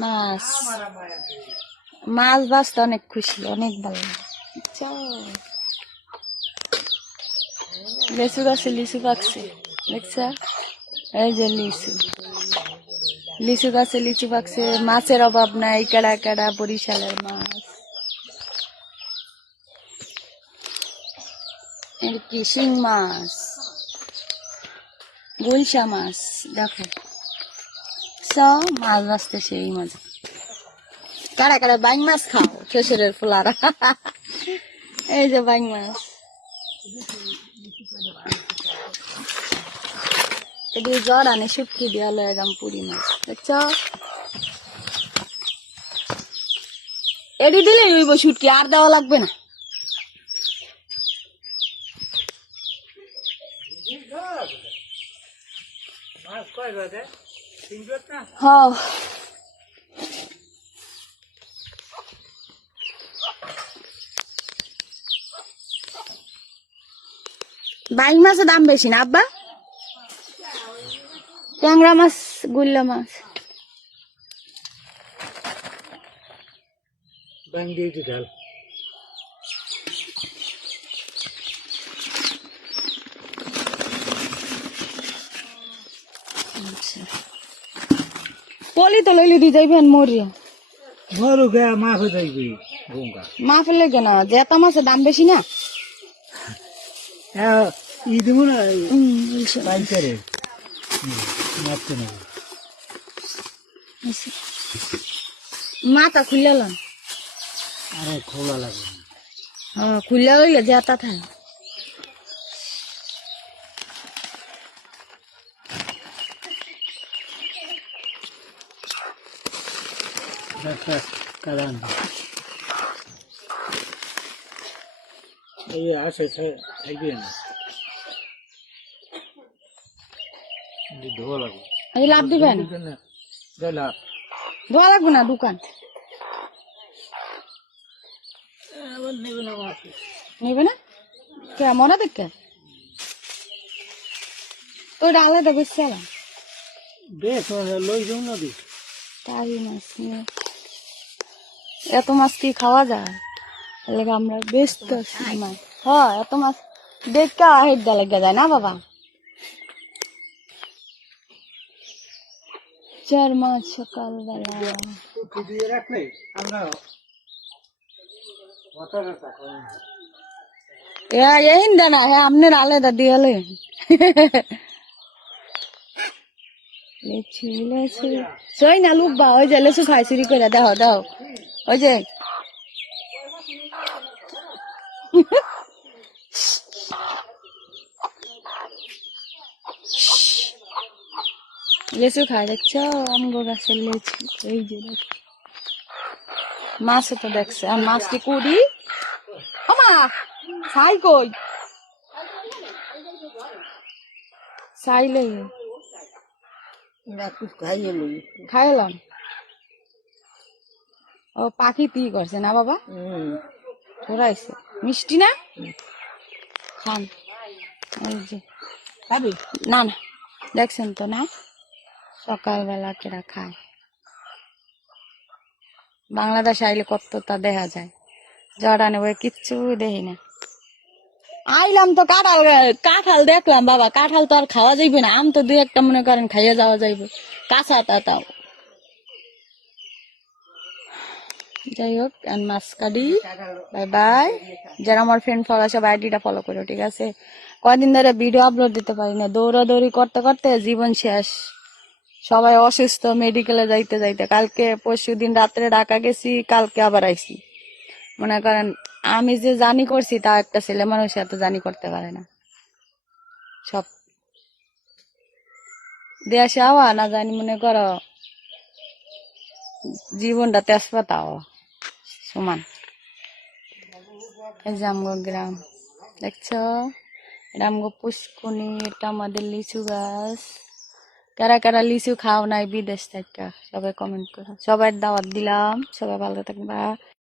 মাছ মাছ বাঁচতে অনেক খুশি, অনেক ভালো লাগে। লিচু গাছে লিচু পাকছে, দেখছা? এই যে লিচু, লিচু গাছে লিচু পাকছে। মাছের অভাব নাই, কেডা কেডা বরিশালের মাছ। এর কি শিং মাছ, গুলশা মাছ, দেখো সব মাছ বাঁচতে সেই মজা। কারা কারা বাইং মাছ খাও শ্বশুরের ফুলারা? এই যে বাইং মাছ, এটি জ্বর আনে শুটকি দিয়া একদম পুরি মাছ, দেখছ? এটি দিলে হইব শুটকি, আর দেওয়া লাগবে না। হ্যাঁ, বাইং মাছের দাম বেশি না আব্বা? ট্যাংরা মাছ, গুল্লা মাছ পলি তো লইলে দিয়ে যাইবেন মরিয়া মা ফেলে কেন? জেতা মাছের দাম বেশি না? মাথা খুললাম, খোলা লাগে খুললা লইলে জেতা থাকে। আসে থাকবে না, ধোয়া লাগবে। এই লাভ দিবেন? ধোয়া লাগবে না দোকান নেবে না? কে মনে দেখে তো এটা আলাদা বেশি আলাম বেশ লই যাও না দি তাই মাছ নিয়ে এত মাছ কি খাওয়া যায়? তাহলে আমরা ব্যস্ত মাছ, হ্যাঁ এত মাছ দেখে হেডা লেগে যায় না বাবা? চার মাছ সকালবেলা দিয়ে রাখলে আমরা এই না হ্যাঁ আপনার আলাদা দিয়ে লেচু লেচু সই না লুকবা, ওই যে লেচু খাই চুরি করে দেখো দেখো, ওই যে লেচু খাই, দেখছ আমগো গাছের লেচু। এই যে মাছও তো দেখছে, আর মাছ কি কুড়ি মা ছাই কই চাইলে খাইলাম। ও পাখি তুই করছে না বাবা? ধরাইছে মিষ্টি না? খান এই যে না না দেখছেন তো না, সকালবেলা কেরা খায়। বাংলাদেশ আইলে কতটা দেখা যায়, জর্ডানে বই কিচ্ছু দেখি না। আইলাম তো কাঁঠাল, কাঁঠাল দেখলাম বাবা, কাঁঠাল তো আর খাওয়া যাইবে না, আম তো দুই একটা মনে করেন খাইয়া যাওয়া যাইবে কাঁচা তাও। যাই হোক মাছ কাটি, বাই বাই। যারা আমার ফ্রেন্ড ফলো সব আইডিটা ফলো করো, ঠিক আছে? কয়দিন ধরে ভিডিও আপলোড দিতে পারি না, দৌড়াদৌড়ি করতে করতে জীবন শেষ। সবাই অসুস্থ, মেডিকেলে যাইতে যাইতে। কালকে পরশু দিন রাত্রে ঢাকা গেছি, কালকে আবার আইছি। মনে করেন আমি যে জানি করছি তা একটা ছেলে মানুষ এত জানি করতে পারে না। সব দেশে আওয়া না জানি মনে করো জীবনটা তেজপাতা সমান। এই যে আমগো গ্রাম দেখছো, এটা আমগো পুষ্কুনি, এটা আমাদের লিচু গাছ। কারা কারা লিচু খাও নাই বিদেশ থেকে সবাই কমেন্ট করো, সবাই দাওয়াত দিলাম, সবাই ভালো থাকবা।